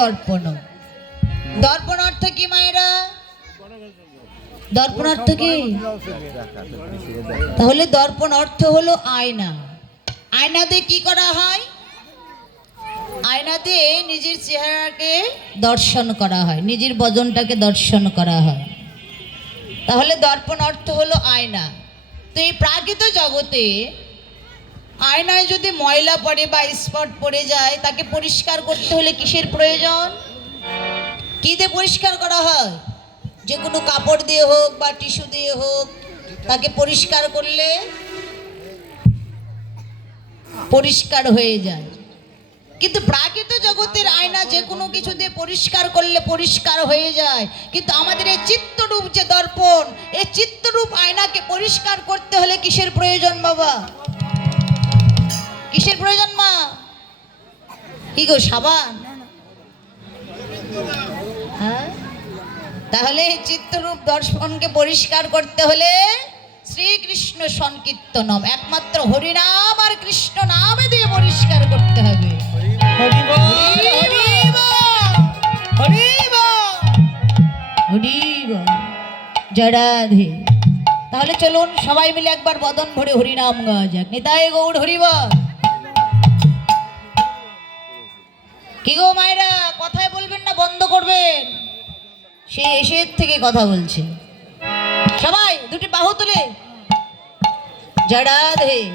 দর্পণ। দর্পণ অর্থ কি মায়েরা? দর্পণ অর্থ কি? তাহলে দর্পণ অর্থ হলো আয়না। আয়না দিয়ে কি করা হয়? আয়না দিয়ে নিজের চেহারাকে দর্শন করা হয়, নিজের বদনটাকে দর্শন করা হয়। তাহলে দর্পণ অর্থ হলো আয়না। তো এই প্রাকৃত জগতে আয়নায় যদি ময়লা পড়ে বা স্পট পড়ে যায়, তাকে পরিষ্কার করতে হলে কিসের প্রয়োজন? কী দিয়ে পরিষ্কার করা হয়? যে কোনো কাপড় দিয়ে হোক বা টিস্যু দিয়ে হোক, তাকে পরিষ্কার করলে পরিষ্কার হয়ে যায়। কিন্তু প্রাকৃত জগতের আয়না যে কোনো কিছু দিয়ে পরিষ্কার করলে পরিষ্কার হয়ে যায়। কিন্তু আমাদের এই চিত্তরূপ যে দর্পণ, এই চিত্তরূপ আয়নাকে পরিষ্কার করতে হলে কিসের প্রয়োজন বাবা? কিসের প্রয়োজন, মা? কি গো, সাবান? হ্যাঁ? তাহলে চিত্তরূপ দর্শনকে পরিষ্কার করতে হলে শ্রীকৃষ্ণ সংকীর্তনম, একমাত্র হরিনাম আর কৃষ্ণ নামে দিয়ে পরিষ্কার করতে হবে। তাহলে চলুন সবাই মিলে একবার বদন ভরে হরিনাম গাওয়া যাক। নিতাই গৌর হরিব কি গো মায়েরা, কথায় বলবেন না, বন্ধ করবেন। সে এসে থেকে কথা বলছে। সবাই, দুটি বাহু তুলে। জয় রাধে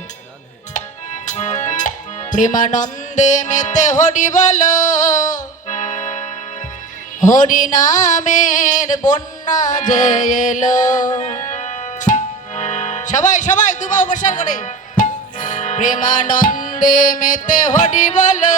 প্রেমানন্দে মেতে হরি বলো। হরি নামের বন্যা যে এলো। সবাই সবাই দুবাও বসার করে। প্রেমানন্দে মেতে হরি বলো।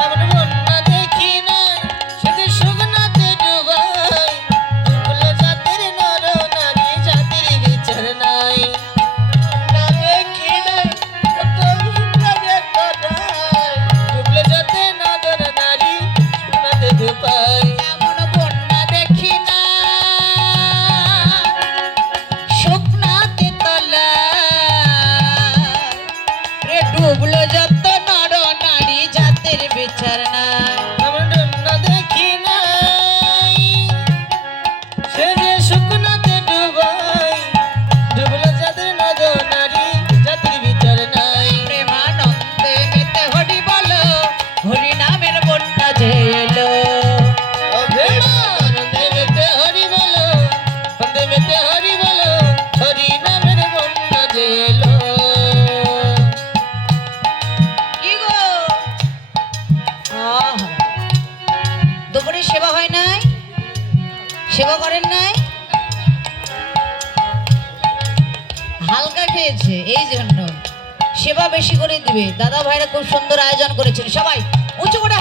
সেবা করেন নাই? হালকা খেয়েছে, এই জন্য। সেবা বেশি করে দিবে। দাদা ভাইরা খুব সুন্দর আয়োজন করেছেন। সবাই, উঁচু করে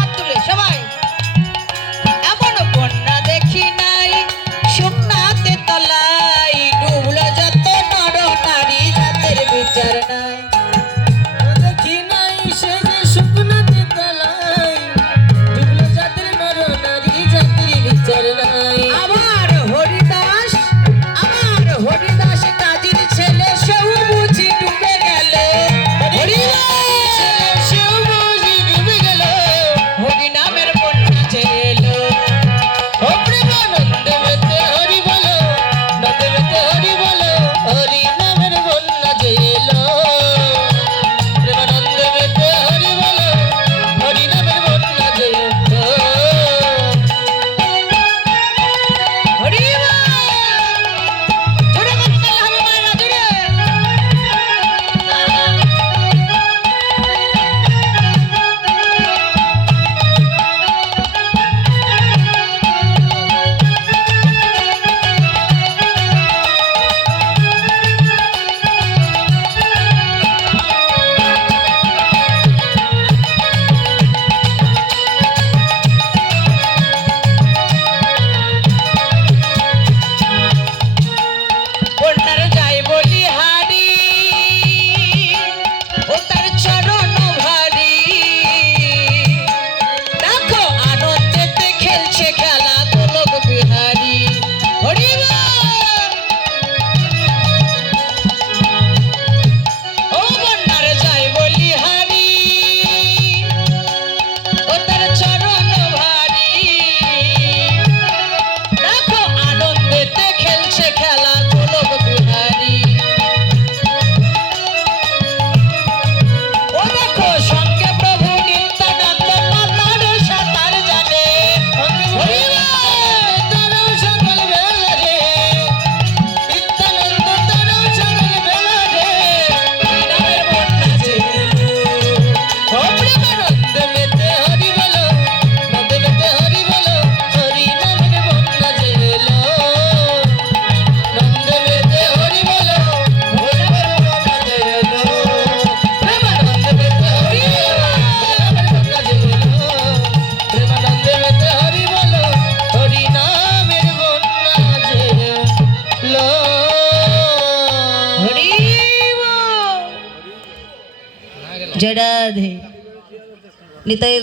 जडाधे नितय